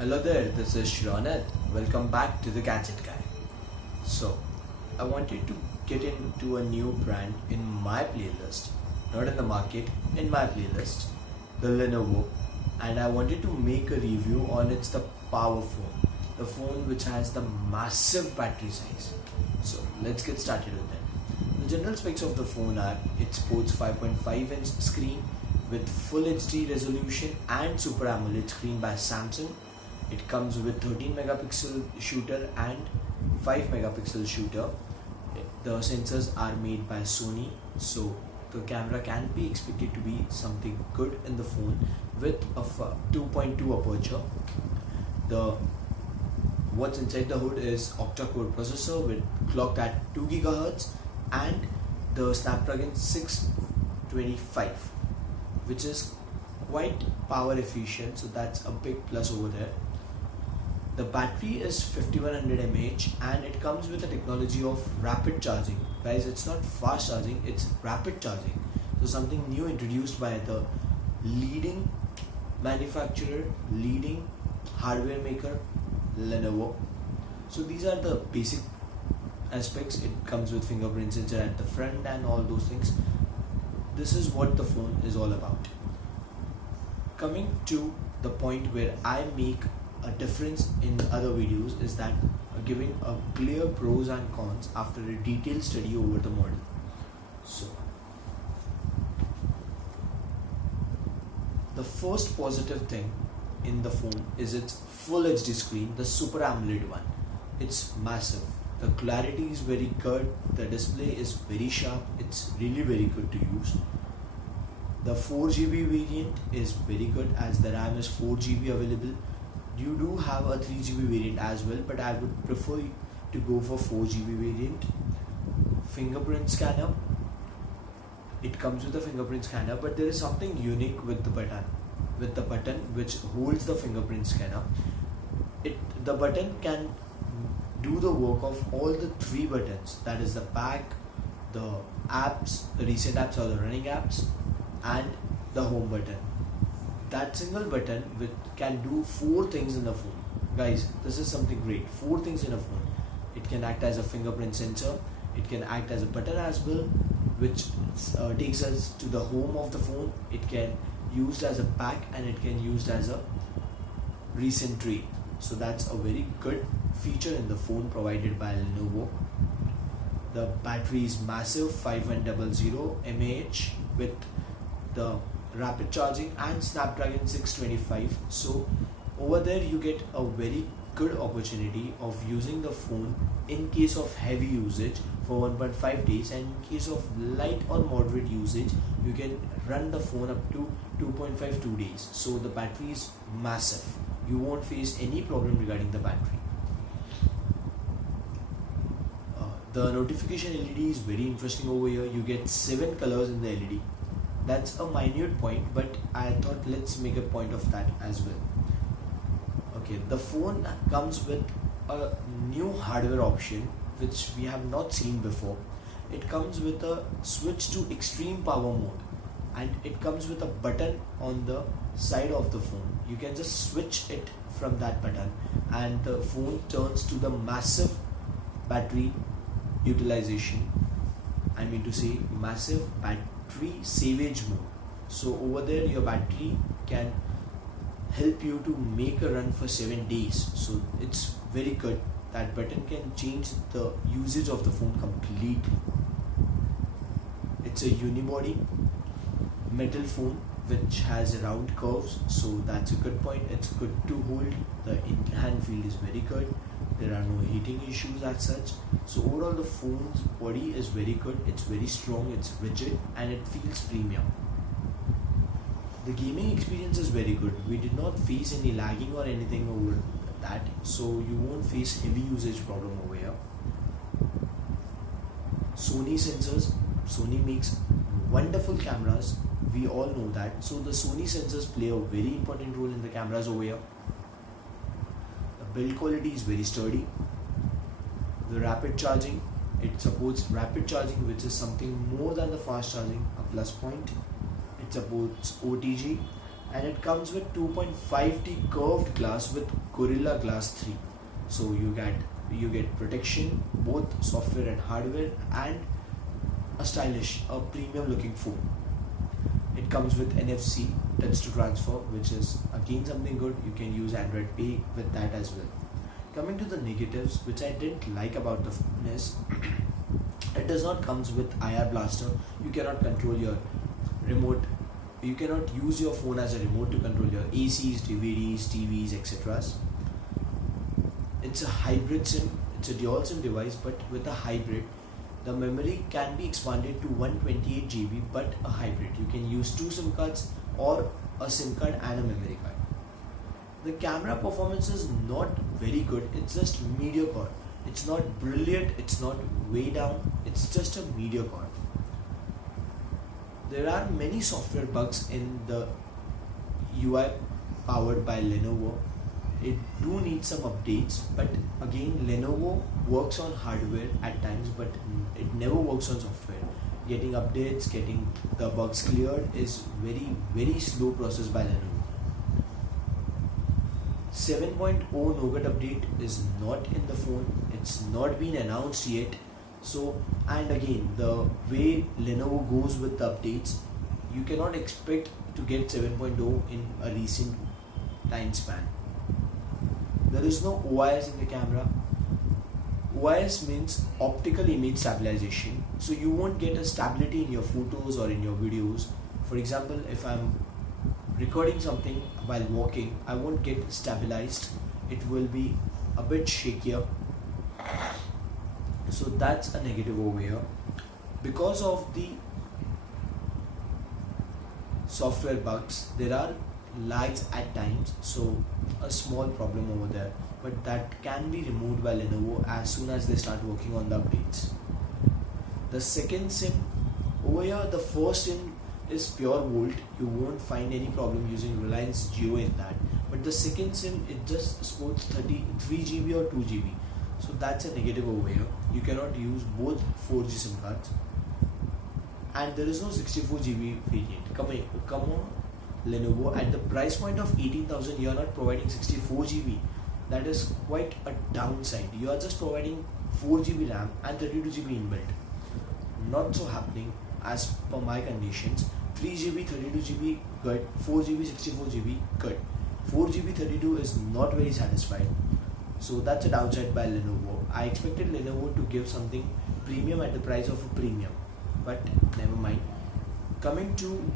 Hello there, this is Shronat. Welcome back to the Gadget Guy. So, I wanted to get into a new brand in my playlist, not in the market, in my playlist, the Lenovo, and I wanted to make a review on the Power Phone, the phone which has the massive battery size. So, let's get started with it. The general specs of the phone are it sports 5.5-inch screen with full HD resolution and Super AMOLED screen by Samsung. It comes with 13 megapixel shooter and 5 megapixel shooter. The sensors are made by Sony, so the camera can be expected to be something good in the phone with a 2.2 aperture. The what's inside the hood is octa-core processor with clocked at 2 GHz and the Snapdragon 625, which is quite power efficient, so that's a big plus over there. The battery is 5100 mAh and it comes with a technology of rapid charging. Guys, it's not fast charging, it's rapid charging. So something new introduced by the leading manufacturer, leading hardware maker, Lenovo. So these are the basic aspects. It comes with fingerprint sensor at the front and all those things. This is what the phone is all about. Coming to the point where I make a difference in other videos is that giving a clear pros and cons after a detailed study over the model. So, the first positive thing in the phone is its full HD screen, the Super AMOLED one. It's massive. The clarity is very good. The display is very sharp. It's really very good to use. The 4GB variant is very good as the RAM is 4GB available. You do have a 3GB variant as well, but I would prefer to go for 4GB variant. Fingerprint scanner. It comes with a fingerprint scanner, but there is something unique with the button. With the button which holds the fingerprint scanner, the button can do the work of all the three buttons. That is the back, the apps, the recent apps or the running apps, and the home button. That single button which can do 4 things in the phone. Guys, this is something great. 4 things in a phone. It can act as a fingerprint sensor. It can act as a button as well, which takes us to the home of the phone. It can used as a back and it can used as a recent tray. So that's a very good feature in the phone provided by Lenovo. The battery is massive, 5100 mAh with the rapid charging and Snapdragon 625. So over there you get a very good opportunity of using the phone in case of heavy usage for 1.5 days, and in case of light or moderate usage you can run the phone up to 2.52 days. So the battery is massive. You won't face any problem regarding the battery. The notification LED is very interesting over here. You get 7 colors in the LED. That's a minute point, but I thought let's make a point of that as well. Okay, the phone comes with a new hardware option which we have not seen before. It comes with a switch to extreme power mode, and it comes with a button on the side of the phone. You can just switch it from that button and the phone turns to the massive battery utilization. I mean to say massive battery savage mode. So over there your battery can help you to make a run for 7 days. So it's very good. That button can change the usage of the phone completely. It's a unibody metal phone which has round curves, so that's a good point. It's good to hold. The in-hand feel is very good. There are no heating issues as such. So overall the phone's body is very good. It's very strong, it's rigid, and it feels premium. The gaming experience is very good. We did not face any lagging or anything over that, so you won't face heavy usage problem over here. Sony sensors. Sony makes wonderful cameras. We all know that. So the Sony sensors play a very important role in the cameras over here. The build quality is very sturdy. The rapid charging. It supports rapid charging, which is something more than the fast charging, a plus point. It supports OTG and it comes with 2.5D curved glass with Gorilla Glass 3. So you get protection, both software and hardware, and a premium looking phone. It comes with NFC touch to transfer, which is again something good. You can use Android Pay with that as well. Coming to the negatives, which I didn't like about the phone is it does not comes with IR blaster. You cannot control your remote. You cannot use your phone as a remote to control your ACs, DVDs, TVs, etc. It's a hybrid SIM. It's a dual SIM device, but with a hybrid, the memory can be expanded to 128 GB, but a hybrid. You can use two SIM cards or a SIM card and a memory card. The camera performance is not very good. It's just mediocre. It's not brilliant. It's not way down. It's just a mediocre. There are many software bugs in the UI powered by Lenovo. It do need some updates, but again Lenovo works on hardware at times, but it never works on software. Getting updates, getting the bugs cleared is very slow process by Lenovo. 7.0 Nougat update is not in the phone. It's not been announced yet. So, and again, the way Lenovo goes with the updates, you cannot expect to get 7.0 in a recent time span. There is no OIS in the camera. OIS means optical image stabilization. So you won't get a stability in your photos or in your videos. For example, if I'm recording something while walking, I won't get stabilized. It will be a bit shakier. So that's a negative over here. Because of the software bugs, there are lags at times, so a small problem over there, but that can be removed by Lenovo as soon as they start working on the updates. The second SIM over here, the first SIM is pure Volt. You won't find any problem using Reliance Jio in that, but the second SIM, it just sports 33 GB or 2 GB, so that's a negative over here. You cannot use both 4G SIM cards, and there is no 64 GB variant. Come on Lenovo, at the price point of 18,000 you are not providing 64 GB. That is quite a downside. You are just providing 4 GB RAM and 32 GB inbuilt. Not so happening as per my conditions. 3 GB 32 GB good, 4 GB 64 GB good. 4 GB 32 is not very satisfied. So that's a downside by Lenovo. I expected Lenovo to give something premium at the price of a premium, but never mind. Coming to,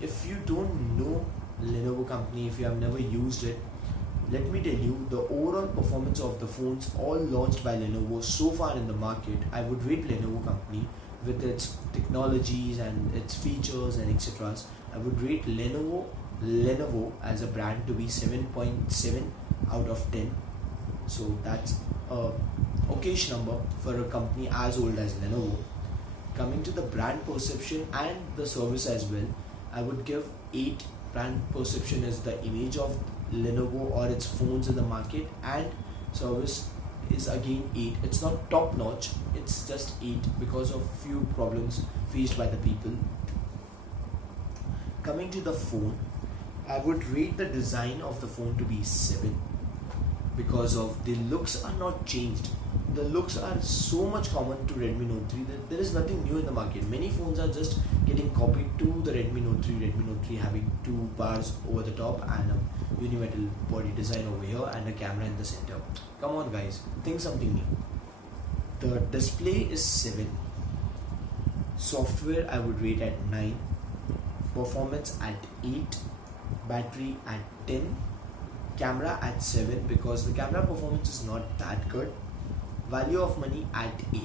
if you don't know Lenovo company, if you have never used it, let me tell you the overall performance of the phones all launched by Lenovo so far in the market. I would rate Lenovo company with its technologies and its features and etc. I would rate Lenovo as a brand to be 7.7 out of 10. So that's a okayish number for a company as old as Lenovo. Coming to the brand perception and the service as well, I would give 8. Brand perception is the image of Lenovo or its phones in the market, and service is again 8. It's not top notch, it's just 8 because of few problems faced by the people. Coming to the phone, I would rate the design of the phone to be 7 because of the looks are not changed. The looks are so much common to Redmi Note 3 that there is nothing new in the market. Many phones are just getting copied to the Redmi Note 3. Redmi Note 3 having 2 bars over the top and a unimetal body design over here and a camera in the center. Come on guys, think something new. The display is 7. Software I would rate at 9. Performance at 8. Battery at 10. Camera at 7 because the camera performance is not that good. Value of money at 8.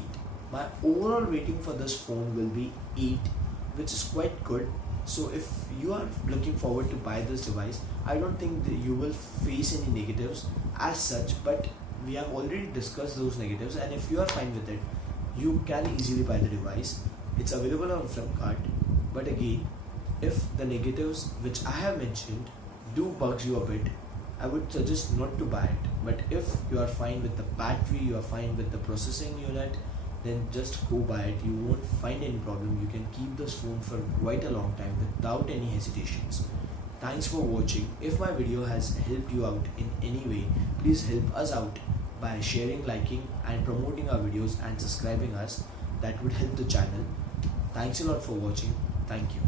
My overall rating for this phone will be 8, which is quite good. So if you are looking forward to buy this device, I don't think that you will face any negatives as such, but we have already discussed those negatives, and if you are fine with it, you can easily buy the device. It's available on Flipkart, but again, if the negatives which I have mentioned do bugs you a bit, I would suggest not to buy it. But if you are fine with the battery, you are fine with the processing unit, then just go buy it. You won't find any problem. You can keep this phone for quite a long time without any hesitations. Thanks for watching. If my video has helped you out in any way, please help us out by sharing, liking and promoting our videos and subscribing us. That would help the channel. Thanks a lot for watching. Thank you.